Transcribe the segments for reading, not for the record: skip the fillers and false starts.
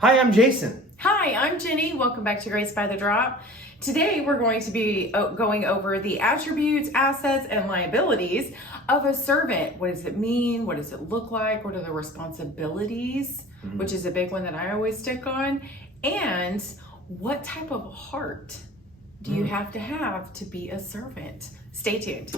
Hi, I'm Jason. Hi, I'm Jenny. Welcome back to Grace by the Drop. Today we're going to be going over the attributes, assets, and liabilities of a servant. What does it mean? What does it look like? What are the responsibilities, which is a big one that I always stick on? And what type of heart do you have to be a servant? Stay tuned.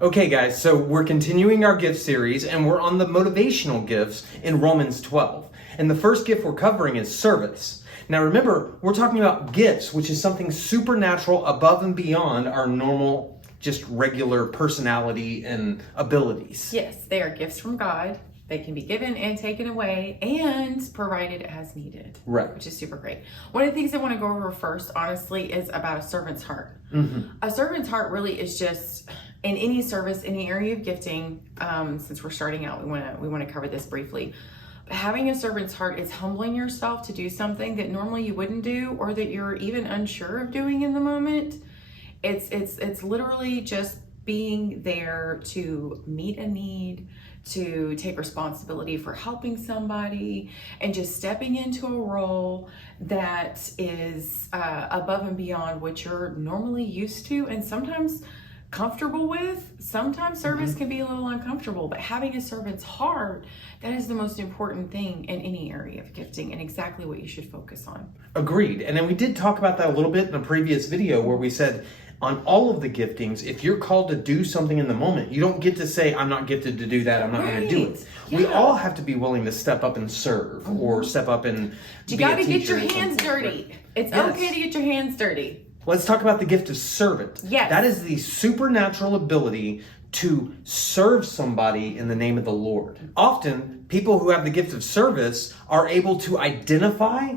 Okay, guys, so we're continuing our gift series and we're on the motivational gifts in Romans 12. And the first gift we're covering is service. Now remember, we're talking about gifts, which is something supernatural above and beyond our normal, just regular personality and abilities. Yes, they are gifts from God. They can be given and taken away and provided as needed. Right. Which is super great. One of the things I want to go over first, honestly, is about a servant's heart. A servant's heart really is just, in any service, any area of gifting, since we're starting out, we want to cover this briefly. But having a servant's heart is humbling yourself to do something that normally you wouldn't do, or that you're even unsure of doing in the moment. It's literally just being there to meet a need, to take responsibility for helping somebody, and just stepping into a role that is above and beyond what you're normally used to and sometimes comfortable with. Sometimes service can be a little uncomfortable, but having a servant's heart, that is the most important thing in any area of gifting and exactly what you should focus on. Agreed. And then we did talk about that a little bit in a previous video where we said on all of the giftings, if you're called to do something in the moment, you don't get to say, I'm not gifted to do that, I'm not going to do it. Yeah. We all have to be willing to step up and serve or step up and You got to get your hands dirty. It's okay to get your hands dirty. Let's talk about the gift of servant. Yes. That is the supernatural ability to serve somebody in the name of the Lord. Often, people who have the gift of service are able to identify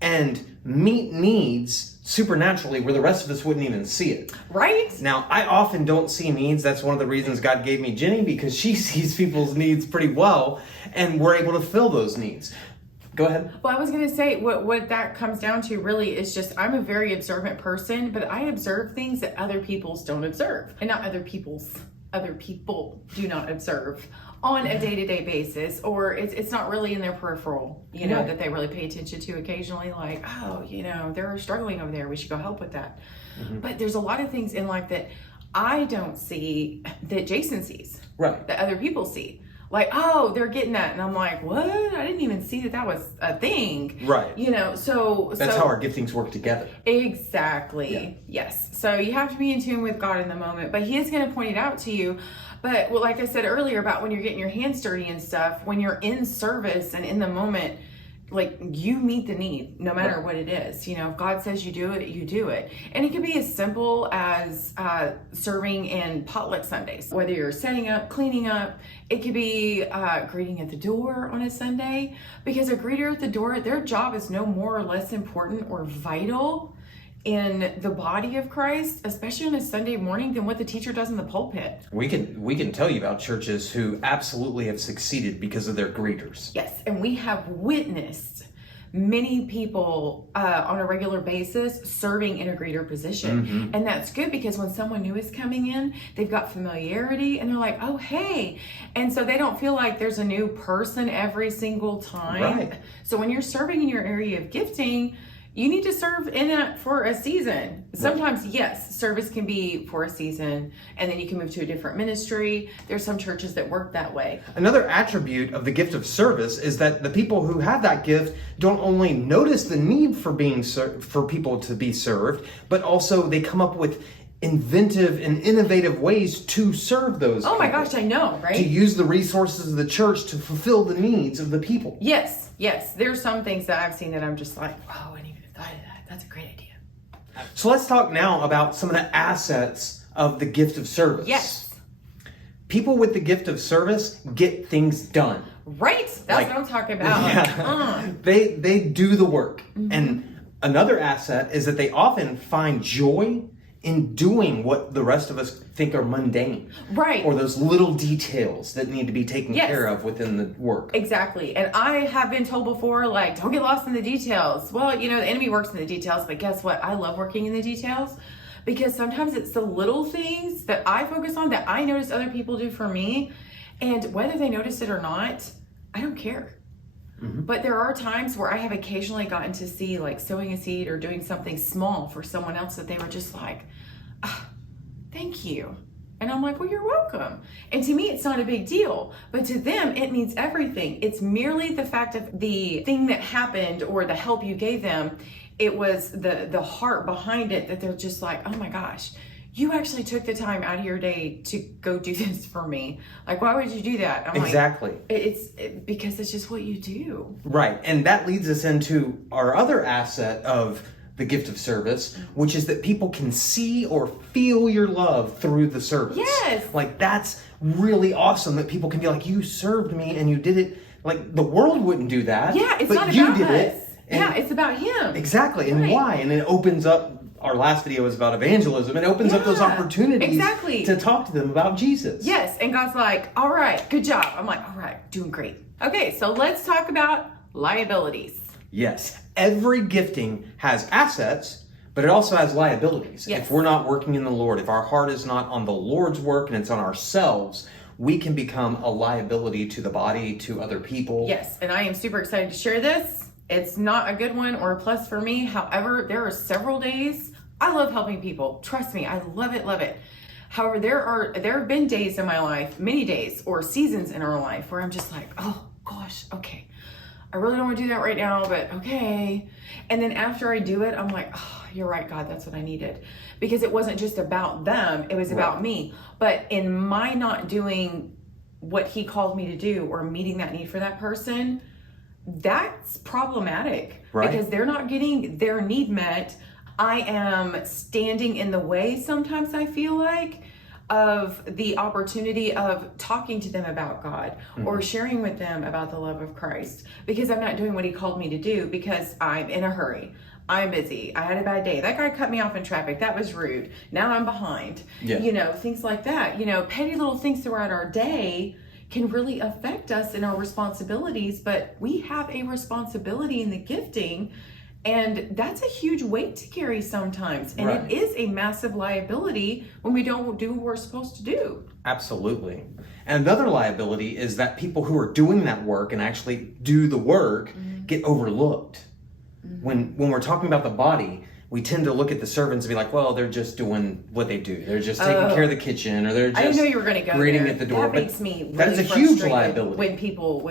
and meet needs supernaturally where the rest of us wouldn't even see it. Right? Now, I often don't see needs. That's one of the reasons God gave me Jenny, because she sees people's needs pretty well, and we're able to fill those needs. Go ahead. Well, I was going to say, what that comes down to really is just, I'm a very observant person, but I observe things that other people's don't observe. And not other people do not observe on a day-to-day basis, or it's not really in their peripheral, that they really pay attention to occasionally, like, oh, they're struggling over there, we should go help with that. But there's a lot of things in life that I don't see that Jason sees, right? That other people see. Like, oh, they're getting that. And I'm like, what? I didn't even see that was a thing. Right. So that's how our giftings work together. Exactly. Yeah. Yes. So you have to be in tune with God in the moment, but He is going to point it out to you. But like I said earlier about when you're getting your hands dirty and stuff, when you're in service and in the moment, like, you meet the need no matter what it is. If God says you do it, you do it. And it can be as simple as serving in potluck Sundays, whether you're setting up, cleaning up. It could be greeting at the door on a Sunday, because a greeter at the door, their job is no more or less important or vital in the body of Christ, especially on a Sunday morning, than what the teacher does in the pulpit. We can tell you about churches who absolutely have succeeded because of their greeters. Yes, and we have witnessed many people on a regular basis serving in a greeter position. And that's good, because when someone new is coming in, they've got familiarity and they're like, oh, hey. And so they don't feel like there's a new person every single time. Right. So when you're serving in your area of gifting, you need to serve in it for a season. Sometimes, yes, service can be for a season, and then you can move to a different ministry. There's some churches that work that way. Another attribute of the gift of service is that the people who have that gift don't only notice the need for for people to be served, but also they come up with inventive and innovative ways to serve those Oh my people. gosh, I know, right? To use the resources of the church to fulfill the needs of the people. Yes. There's some things that I've seen that I'm just like, oh, I didn't even thought of that. That's a great idea. So let's talk now about some of the assets of the gift of service. Yes. People with the gift of service get things done. Right. That's what I'm talking about. Yeah. They do the work. And another asset is that they often find joy in doing what the rest of us think are mundane. Right. Or those little details that need to be taken care of within the work. Exactly. And I have been told before, like, don't get lost in the details. Well, you know, the enemy works in the details, but guess what? I love working in the details because sometimes it's the little things that I focus on that I notice other people do for me. And whether they notice it or not, I don't care. But there are times where I have occasionally gotten to see, like, sowing a seed or doing something small for someone else that they were just like, thank you. And I'm like, well, you're welcome. And to me, it's not a big deal. But to them, it means everything. It's merely the fact of the thing that happened or the help you gave them. It was the heart behind it that they're just like, oh my gosh, you actually took the time out of your day to go do this for me. Like, why would you do that? I'm exactly. Like, it's because it's just what you do. Right. And that leads us into our other asset of the gift of service, which is that people can see or feel your love through the service. Yes. Like, that's really awesome that people can be like, you served me and you did it. Like, the world wouldn't do that. Yeah, it's but not you about did us. it. Yeah, it's about him. Exactly. And why? And it opens up. Our last video was about evangelism. It opens up those opportunities to talk to them about Jesus. Yes, and God's like, all right, good job. I'm like, all right, doing great. Okay, so let's talk about liabilities. Yes, every gifting has assets, but it also has liabilities. Yes. If we're not working in the Lord, if our heart is not on the Lord's work and it's on ourselves, we can become a liability to the body, to other people. Yes, and I am super excited to share this. It's not a good one or a plus for me. However, there are several days. I love helping people. Trust me, I love it, love it. However, there have been days in my life, many days or seasons in our life where I'm just like, oh gosh, okay. I really don't want to do that right now, but okay. And then after I do it, I'm like, oh, you're right, God, that's what I needed. Because it wasn't just about them, it was about me. But in my not doing what he called me to do or meeting that need for that person, that's problematic, because they're not getting their need met. I am standing in the way sometimes, I feel like, of the opportunity of talking to them about God or sharing with them about the love of Christ, because I'm not doing what he called me to do because I'm in a hurry. I'm busy. I had a bad day. That guy cut me off in traffic. That was rude. Now I'm behind. Yeah. You know, things like that. You know, petty little things throughout our day can really affect us in our responsibilities, but we have a responsibility in the gifting, and that's a huge weight to carry sometimes. And it is a massive liability when we don't do what we're supposed to do. Absolutely. And another liability is that people who are doing that work and actually do the work get overlooked. When we're talking about the body, we tend to look at the servants and be like, well, they're just doing what they do. They're just taking care of the kitchen, or they're just I didn't know you were going to go greeting there. at the door. That makes me really that is a huge liability. When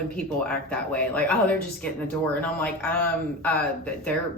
people act that way, like, oh, they're just getting the door, and I'm like,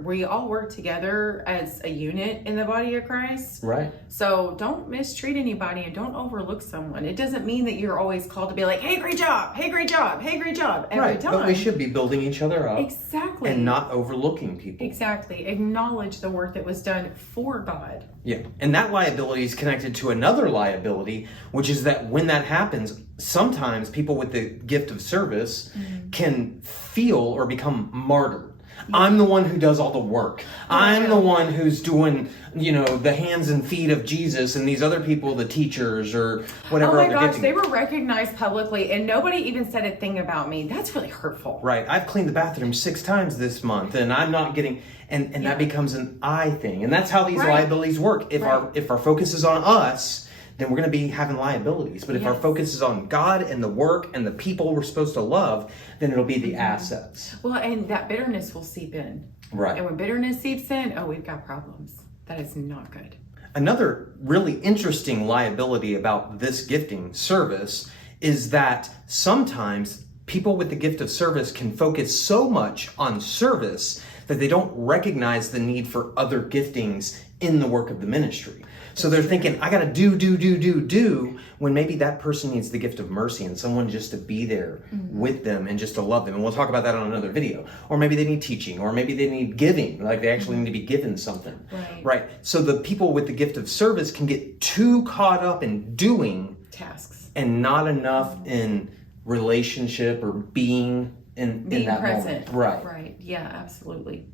we all work together as a unit in the body of Christ, right? So don't mistreat anybody and don't overlook someone. It doesn't mean that you're always called to be like, hey, great job, hey, great job, hey, great job every time. But we should be building each other up, exactly, and not overlooking people. Exactly, acknowledge the work that was done for God. Yeah, and that liability is connected to another liability, which is that when that happens, sometimes people with the gift of service can feel or become martyred. I'm the one who does all the work. I'm the one who's doing, the hands and feet of Jesus, and these other people, the teachers or whatever. Oh my gosh, they were recognized publicly and nobody even said a thing about me. That's really hurtful. Right. I've cleaned the bathroom 6 times this month and I'm not getting, and that becomes an I thing. And that's how these liabilities work. If our focus is on us, then we're going to be having liabilities. But if our focus is on God and the work and the people we're supposed to love, then it'll be the assets. Well, and that bitterness will seep in. Right. And when bitterness seeps in, we've got problems. That is not good. Another really interesting liability about this gifting service is that sometimes people with the gift of service can focus so much on service that they don't recognize the need for other giftings in the work of the ministry. So they're thinking, I got to do, when maybe that person needs the gift of mercy and someone just to be there with them and just to love them. And we'll talk about that on another video. Or maybe they need teaching, or maybe they need giving, like they actually need to be given something. Right. So the people with the gift of service can get too caught up in doing tasks and not enough in relationship or being in that present. Moment. Right. Yeah, absolutely.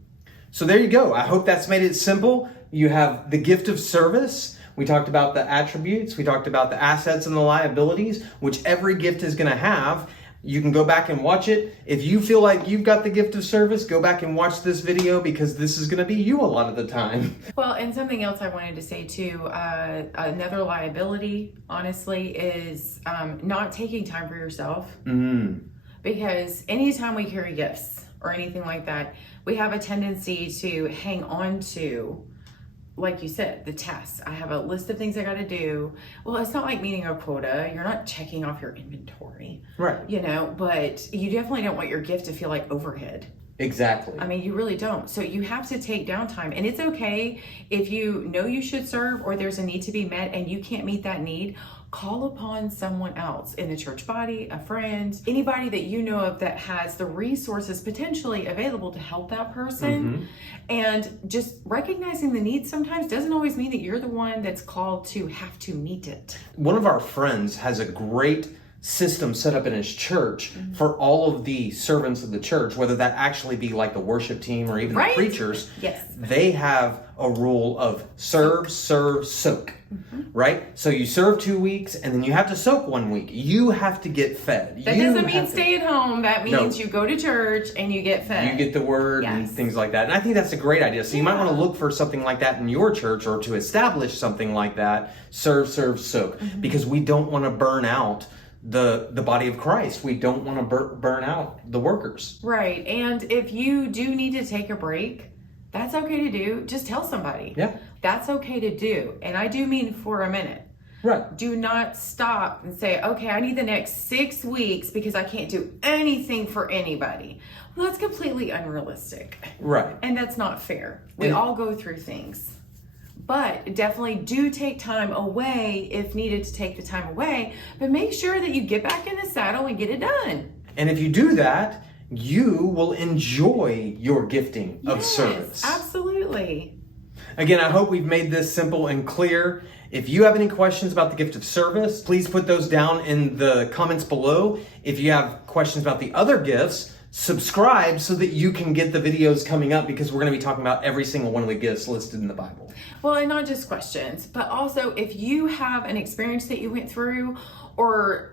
So there you go. I hope that's made it simple. You have the gift of service, We talked about the attributes. We talked about the assets and the liabilities, which every gift is going to have. You can go back and watch it. If you feel like you've got the gift of service, go back and watch this video because this is going to be you a lot of the time. Well, and something else I wanted to say too, another liability, honestly, is not taking time for yourself. Because anytime we carry gifts or anything like that, we have a tendency to hang on to, like you said, the tasks. I have a list of things I got to do. Well, it's not like meeting a quota. You're not checking off your inventory. Right. You know, but you definitely don't want your gift to feel like overhead. Exactly. I mean, you really don't. So you have to take downtime. And it's okay if you know you should serve or there's a need to be met and you can't meet that need. Call upon someone else in the church body, a friend, anybody that you know of that has the resources potentially available to help that person. And just recognizing the need sometimes doesn't always mean that you're the one that's called to have to meet it. One of our friends has a great system set up in his church for all of the servants of the church, whether that actually be like the worship team or even the preachers. Yes. They have a rule of serve, soak, right? So you serve 2 weeks and then you have to soak 1 week. You have to get fed. That doesn't mean stay at home. That means you go to church and you get fed. You get the word and things like that. And I think that's a great idea. So you might want to look for something like that in your church or to establish something like that. Serve, soak. Because we don't want to burn out the body of Christ. We don't want to burn out the workers. Right. And if you do need to take a break, that's okay to do. Just tell somebody. Yeah. That's okay to do. And I do mean for a minute. Right. Do not stop and say, okay, I need the next 6 weeks because I can't do anything for anybody. Well, that's completely unrealistic. Right. And that's not fair. We all go through things. But definitely do take time away if needed to take the time away. But make sure that you get back in the saddle and get it done. And if you do that, you will enjoy your gifting of service. Absolutely. Again, I hope we've made this simple and clear. If you have any questions about the gift of service, please put those down in the comments below. If you have questions about the other gifts, subscribe so that you can get the videos coming up because we're going to be talking about every single one of the gifts listed in the Bible. Well, and not just questions, but also if you have an experience that you went through or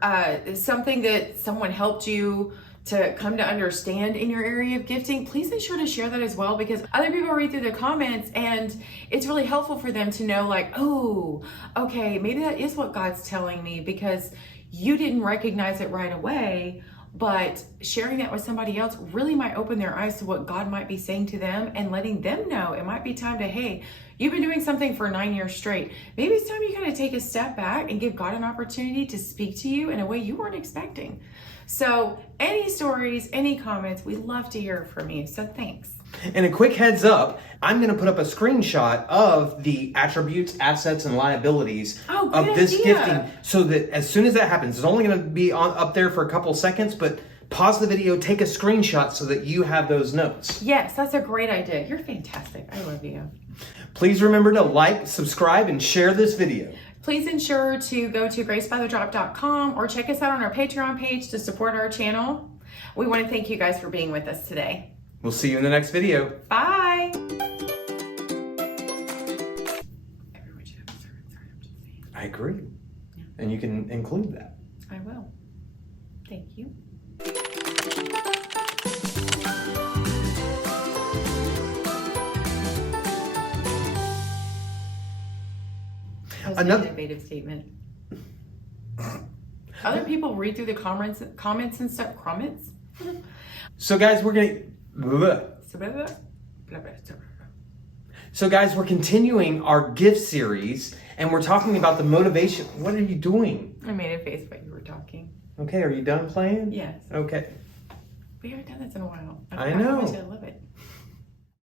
something that someone helped you to come to understand in your area of gifting, please be sure to share that as well because other people read through the comments and it's really helpful for them to know like, oh, okay, maybe that is what God's telling me because you didn't recognize it right away. But sharing that with somebody else really might open their eyes to what God might be saying to them and letting them know it might be time to, hey, you've been doing something for 9 years straight. Maybe it's time you kind of take a step back and give God an opportunity to speak to you in a way you weren't expecting. So any stories, any comments, we'd love to hear from you. So thanks. And a quick heads up, I'm going to put up a screenshot of the attributes, assets, and liabilities of this gifting so that as soon as that happens, it's only going to be up there for a couple seconds, but pause the video, take a screenshot so that you have those notes. Yes, that's a great idea. You're fantastic. I love you. Please remember to like, subscribe, and share this video. Please ensure to go to gracebythedropyt.com or check us out on our Patreon page to support our channel. We want to thank you guys for being with us today. We'll see you in the next video. Bye. I agree. Yeah. And you can include that. I will. Thank you. That was an innovative statement. Other people read through the comments and stuff. Comments? So guys, we're going to... So guys, we're continuing our gift series and we're talking about the motivation. What are you doing? I made a face while you were talking. Okay, are you done playing? Yes. Okay. We haven't done this in a while. I know. I love it.